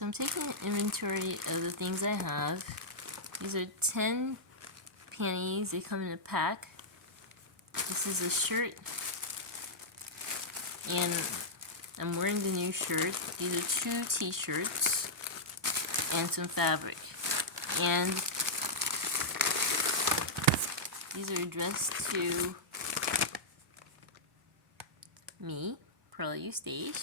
So I'm taking an inventory of the things I have. These are 10 panties. They come in a pack. This is a shirt, and I'm wearing the new shirt. These are 2 t-shirts and some fabric. And these are addressed to me, Pearl Eustache.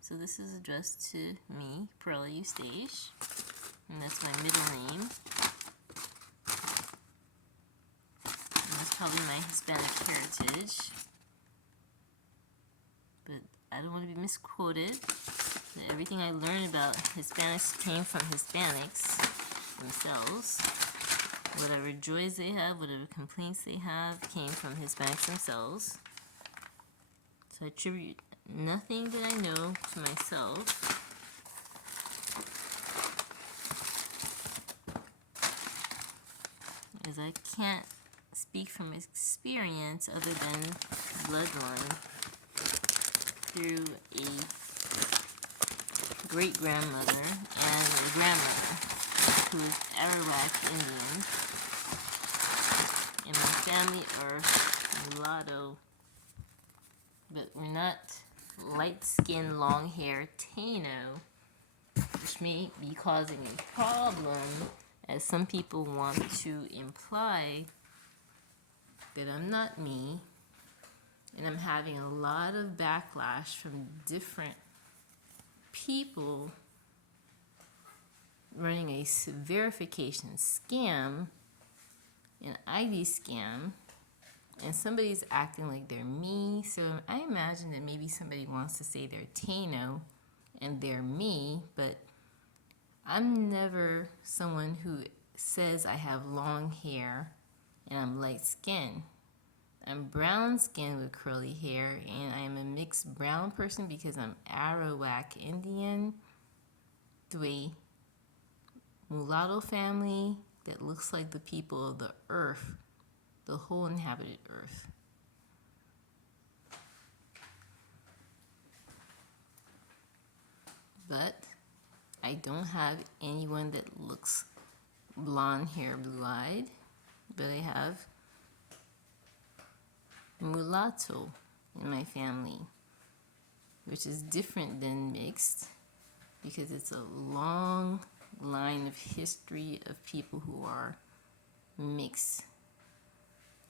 So this is addressed to me, Pearl Eustache, and that's my middle name. And that's probably my Hispanic heritage, but I don't want to be misquoted. Everything I learned about Hispanics came from Hispanics themselves. Whatever joys they have, whatever complaints they have, came from Hispanics themselves. So I attribute nothing that I know to myself. As I can't speak from experience other than bloodline through a great-grandmother and a grandmother who is Arawak Indian. And my family are mulatto, but we're not light-skinned, long-hair Taino, which may be causing a problem, as some people want to imply that I'm not me, and I'm having a lot of backlash from different people running a verification scam, an ID scam, and somebody's acting like they're me. So I imagine that maybe somebody wants to say they're Taino and they're me, but I'm never someone who says I have long hair and I'm light skinned. I'm brown skinned with curly hair, and I'm a mixed brown person because I'm Arawak Indian through a mulatto family that looks like the people of the earth, the whole inhabited earth. But I don't have anyone that looks blonde hair, blue-eyed, but I have mulatto in my family, which is different than mixed because it's a long line of history of people who are mixed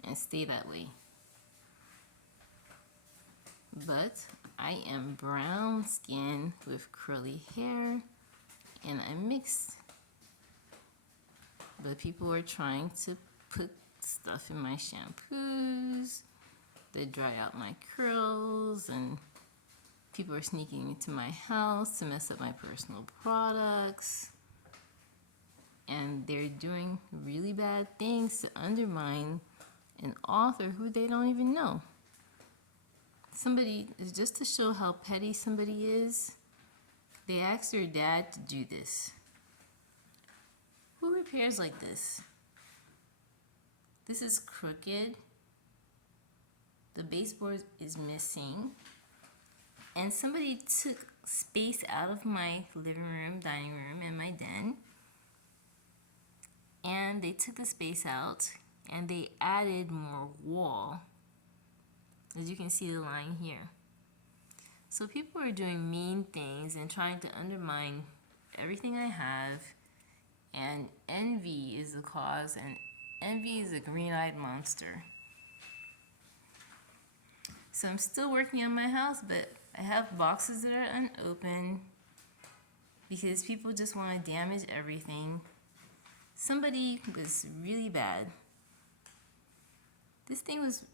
and stay that way. But I am brown skinned with curly hair, and I'm mixed. But people are trying to put stuff in my shampoos that dry out my curls, and people are sneaking into my house to mess up my personal products. And they're doing really bad things to undermine an author who they don't even know. Somebody, just to show how petty somebody is, they asked their dad to do this. Who repairs like this? This is crooked. The baseboard is missing. And somebody took space out of my living room, dining room, and my den. And they took the space out and they added more wall. As you can see the line here. So people are doing mean things and trying to undermine everything I have, and envy is the cause, and envy is a green-eyed monster. So I'm still working on my house, but I have boxes that are unopened because people just want to damage everything. Somebody was really bad. This thing was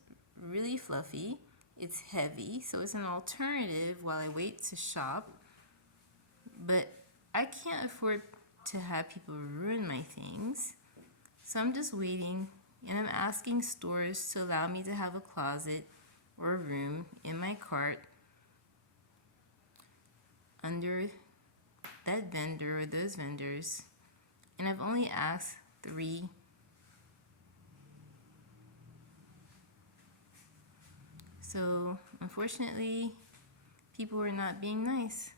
really fluffy. It's heavy, so it's an alternative while I wait to shop. But I can't afford to have people ruin my things. So I'm just waiting, and I'm asking stores to allow me to have a closet or a room in my cart under that vendor or those vendors. And I've only asked 3. So unfortunately, people are not being nice.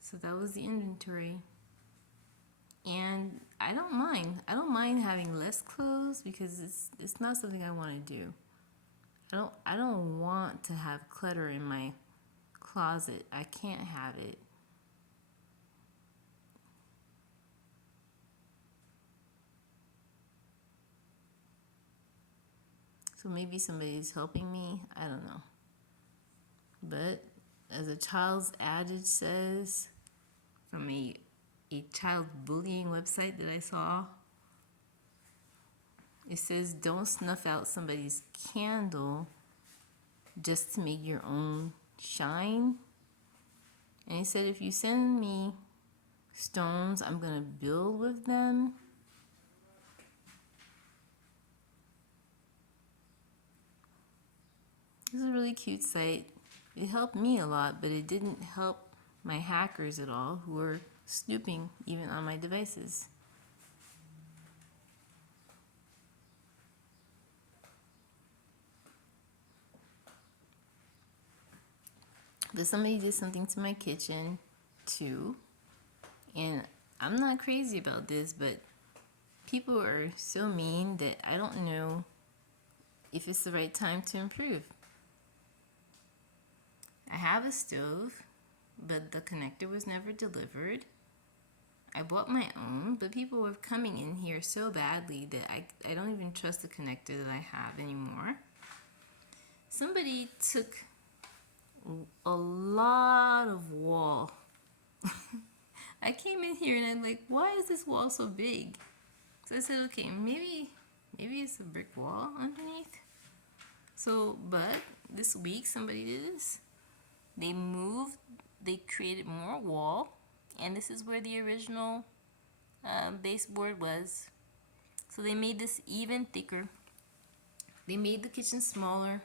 So that was the inventory. And I don't mind. I don't mind having less clothes because it's not something I want to do. I don't want to have clutter in my closet. I can't have it. So maybe somebody's helping me. I don't know. But as a child's adage says, from a child bullying website that I saw, it says, don't snuff out somebody's candle just to make your own shine. And he said, if you send me stones, I'm going to build with them. This is a really cute site. It helped me a lot, but it didn't help my hackers at all who were snooping even on my devices. But somebody did something to my kitchen too. And I'm not crazy about this, but people are so mean that I don't know if it's the right time to improve. I have a stove, but the connector was never delivered. I bought my own, but people were coming in here so badly that I don't even trust the connector that I have anymore. Somebody took a lot of wall. I came in here and I'm like, why is this wall so big? So I said, okay, maybe it's a brick wall underneath. So, but this week somebody did this. They created more wall, and this is where the original baseboard was. So they made this even thicker. They made the kitchen smaller.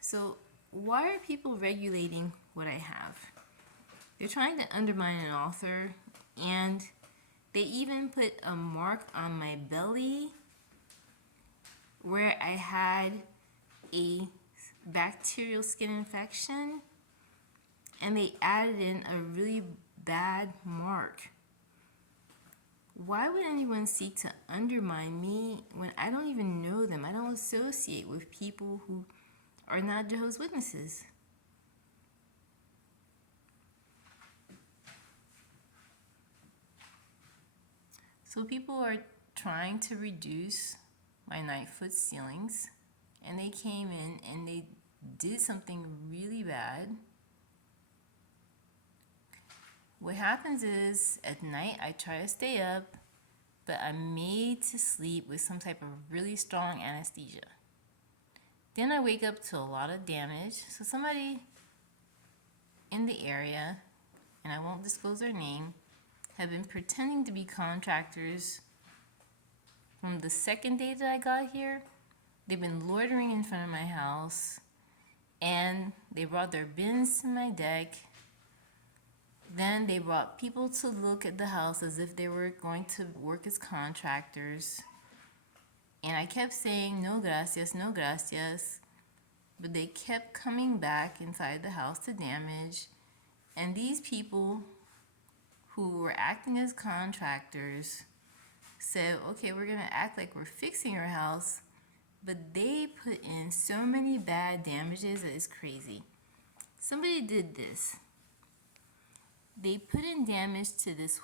So why are people regulating what I have? They're trying to undermine an author, and they even put a mark on my belly where I had a bacterial skin infection, and they added in a really bad mark. Why would anyone seek to undermine me when I don't even know them? I don't associate with people who are not Jehovah's Witnesses. So people are trying to reduce my 9-foot ceilings, and they came in and they did something really bad. What happens is at night I try to stay up, but I'm made to sleep with some type of really strong anesthesia. Then I wake up to a lot of damage. So somebody in the area, and I won't disclose their name, have been pretending to be contractors from the second day that I got here. They've been loitering in front of my house, and they brought their bins to my deck. Then they brought people to look at the house as if they were going to work as contractors. And I kept saying, no gracias, no gracias. But they kept coming back inside the house to damage. And these people who were acting as contractors said, okay, we're going to act like we're fixing your house. But they put in so many bad damages that it's crazy. Somebody did this. They put in damage to this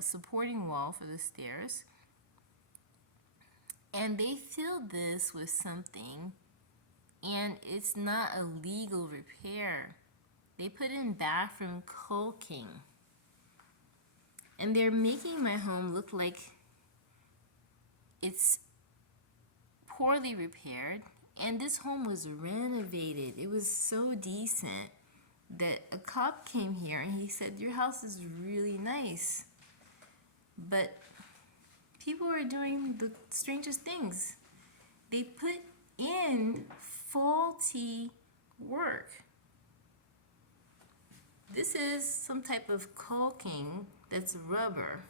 supporting wall for the stairs. And they filled this with something. And it's not a legal repair. They put in bathroom caulking. And they're making my home look like it's poorly repaired, and this home was renovated. It was so decent that a cop came here and he said, your house is really nice, but people are doing the strangest things. They put in faulty work. This is some type of caulking that's rubber.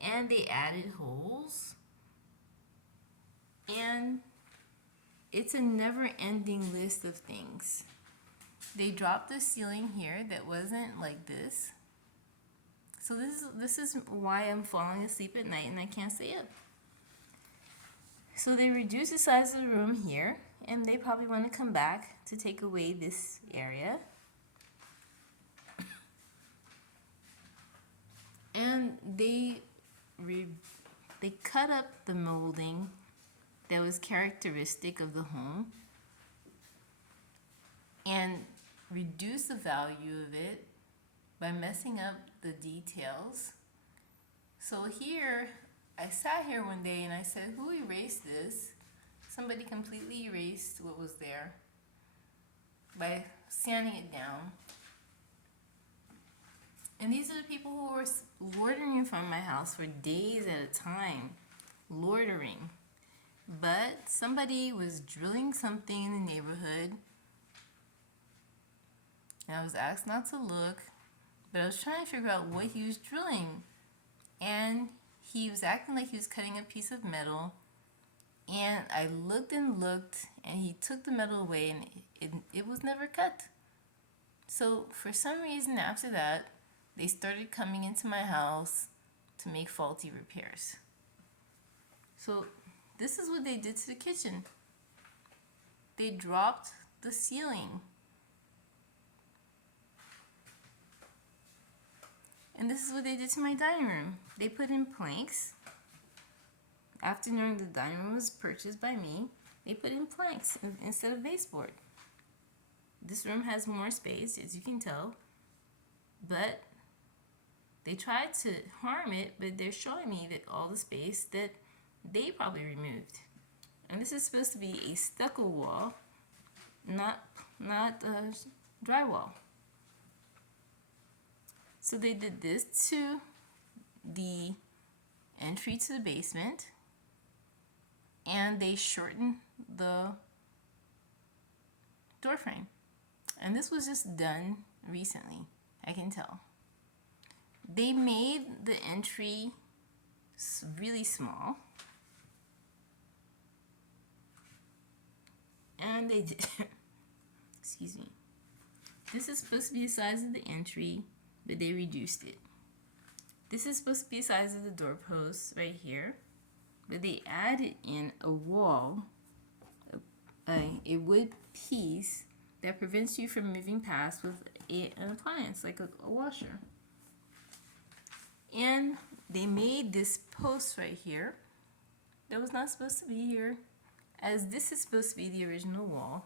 And they added holes. And it's a never-ending list of things. They dropped the ceiling here that wasn't like this. So this is why I'm falling asleep at night and I can't stay up. So they reduced the size of the room here, and they probably want to come back to take away this area. And they cut up the molding that was characteristic of the home and reduced the value of it by messing up the details. So here, I sat here one day and I said, who erased this? Somebody completely erased what was there by sanding it down. And these are the people who were loitering in front of my house for days at a time. Loitering. But somebody was drilling something in the neighborhood. And I was asked not to look, but I was trying to figure out what he was drilling. And he was acting like he was cutting a piece of metal. And I looked, and he took the metal away, and it was never cut. So for some reason after that, they started coming into my house to make faulty repairs. So this is what they did to the kitchen. They dropped the ceiling. And this is what they did to my dining room. They put in planks. After knowing the dining room was purchased by me, they put in planks instead of baseboard. This room has more space, as you can tell, but they tried to harm it, but they're showing me that all the space that they probably removed. And this is supposed to be a stucco wall, not drywall. So they did this to the entry to the basement, and they shortened the door frame. And this was just done recently, I can tell. They made the entry really small. And they did, excuse me. This is supposed to be the size of the entry, but they reduced it. This is supposed to be the size of the doorpost right here, but they added in a wall, a wood piece that prevents you from moving past with an appliance, like a washer. And they made this post right here that was not supposed to be here, as this is supposed to be the original wall.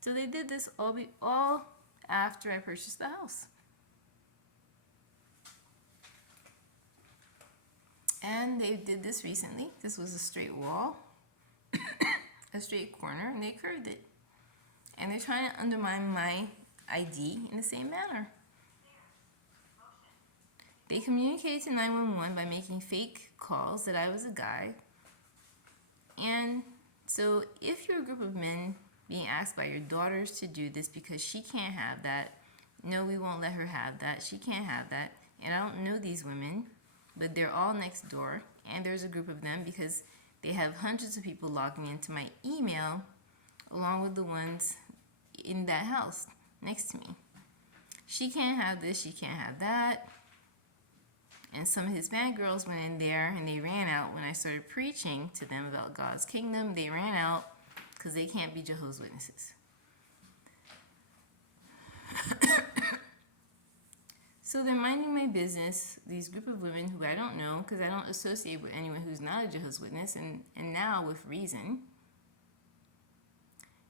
So they did this all after I purchased the house. And they did this recently. This was a straight wall, a straight corner, and they curved it. And they're trying to undermine my ID in the same manner. They communicated to 911 by making fake calls that I was a guy. And so if you're a group of men being asked by your daughters to do this because she can't have that, no, we won't let her have that, she can't have that. And I don't know these women, but they're all next door. And there's a group of them because they have hundreds of people logging into my email along with the ones in that house next to me. She can't have this, she can't have that. And some Hispanic girls went in there and they ran out when I started preaching to them about God's kingdom. They ran out because they can't be Jehovah's Witnesses. So they're minding my business, these group of women who I don't know because I don't associate with anyone who's not a Jehovah's Witness, and now with reason.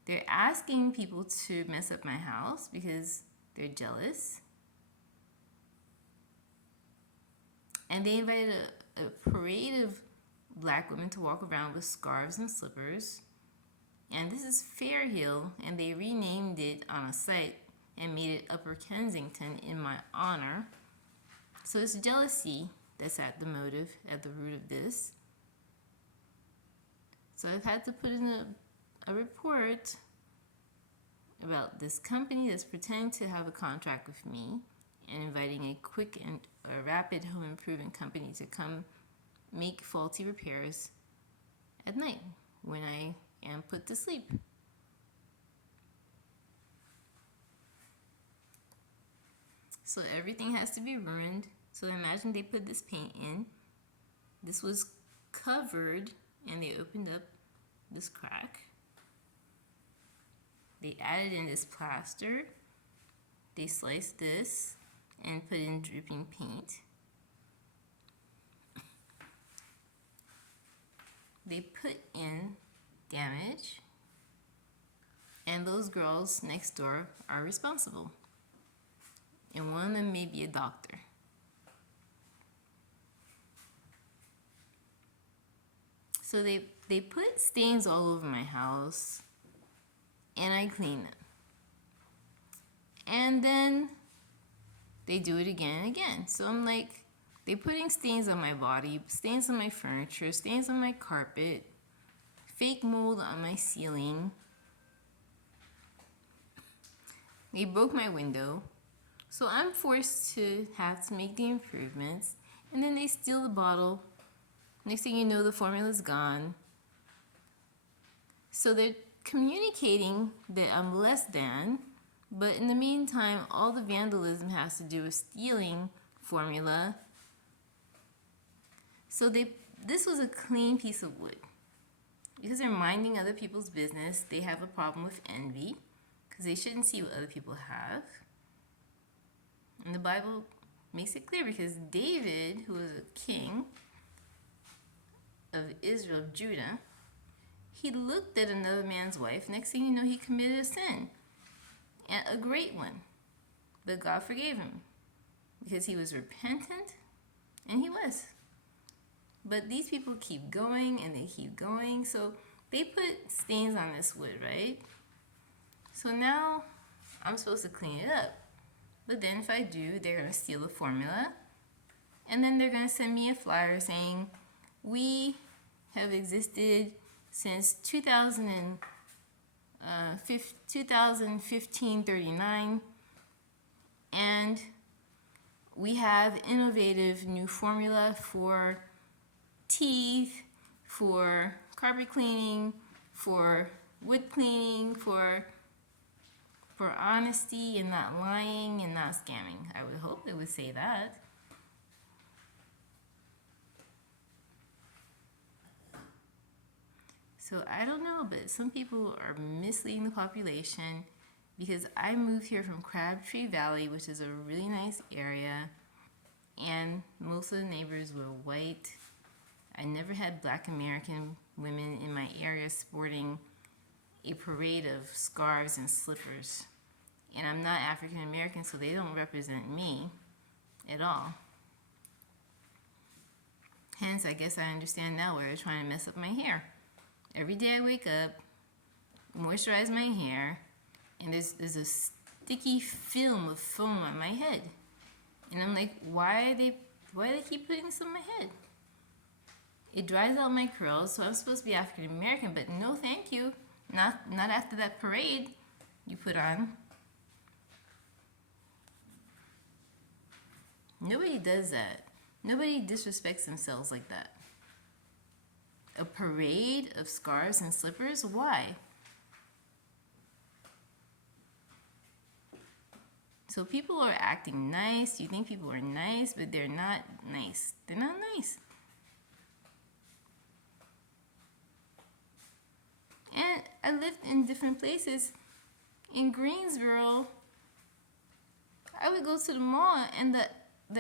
They're asking people to mess up my house because they're jealous. And they invited a parade of black women to walk around with scarves and slippers. And this is Fair Hill, and they renamed it on a site and made it Upper Kensington in my honor. So it's jealousy that's at the root of this. So I've had to put in a report about this company that's pretending to have a contract with me and inviting a quick and a rapid home improvement company to come make faulty repairs at night when I am put to sleep. So everything has to be ruined. So imagine they put this paint in. This was covered and they opened up this crack. They added in this plaster. They sliced this and put in dripping paint. They put in damage, and those girls next door are responsible. And one of them may be a doctor. So they put stains all over my house, and I clean them. And then they do it again and again. So I'm like, they're putting stains on my body, stains on my furniture, stains on my carpet, fake mold on my ceiling. They broke my window. So I'm forced to have to make the improvements. And then they steal the bottle. Next thing you know, the formula's gone. So they're communicating that I'm less than, but in the meantime, all the vandalism has to do with stealing formula. So this was a clean piece of wood. Because they're minding other people's business, they have a problem with envy, because they shouldn't see what other people have. And the Bible makes it clear, because David, who was a king of Israel, of Judah, he looked at another man's wife. Next thing you know, he committed a sin, and a great one. But God forgave him because he was repentant, and he was. But these people keep going, and they keep going. So they put stains on this wood, right? So now I'm supposed to clean it up. But then if I do, they're going to steal the formula. And then they're going to send me a flyer saying, we have existed since 2015-39, and we have innovative new formula for teeth, for carpet cleaning, for wood cleaning, for honesty and not lying and not scamming. I would hope it would say that. So I don't know, but some people are misleading the population, because I moved here from Crabtree Valley, which is a really nice area, and most of the neighbors were white. I never had Black American women in my area sporting a parade of scarves and slippers. And I'm not African American, so they don't represent me at all. Hence, I guess I understand now why they're trying to mess up my hair. Every day I wake up, moisturize my hair, and there's a sticky film of foam on my head. And I'm like, why do they keep putting this on my head? It dries out my curls, so I'm supposed to be African American, but no thank you. Not after that parade you put on. Nobody does that. Nobody disrespects themselves like that. A parade of scarves and slippers? Why? So people are acting nice. You think people are nice, but they're not nice. They're not nice. And I lived in different places. In Greensboro, I would go to the mall, and the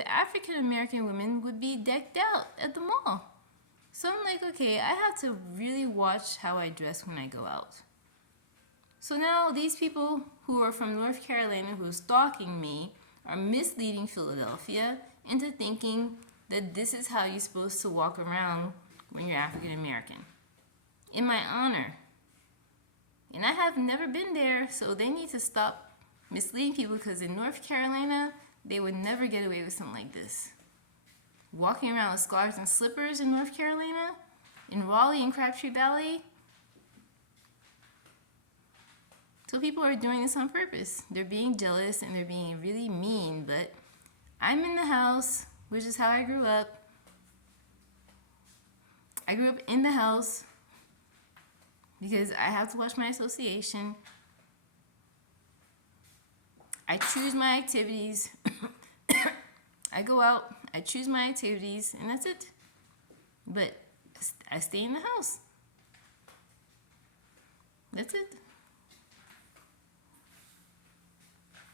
African American women would be decked out at the mall. So I'm like, okay, I have to really watch how I dress when I go out. So now these people who are from North Carolina who are stalking me are misleading Philadelphia into thinking that this is how you're supposed to walk around when you're African American. In my honor. And I have never been there, so they need to stop misleading people, because in North Carolina, they would never get away with something like this. Walking around with scarves and slippers in North Carolina, in Raleigh and Crabtree Valley. So people are doing this on purpose. They're being jealous and they're being really mean, but I'm in the house, which is how I grew up. I grew up in the house because I have to watch my association. I choose my activities. I go out, I choose my activities, and that's it. But I stay in the house. That's it.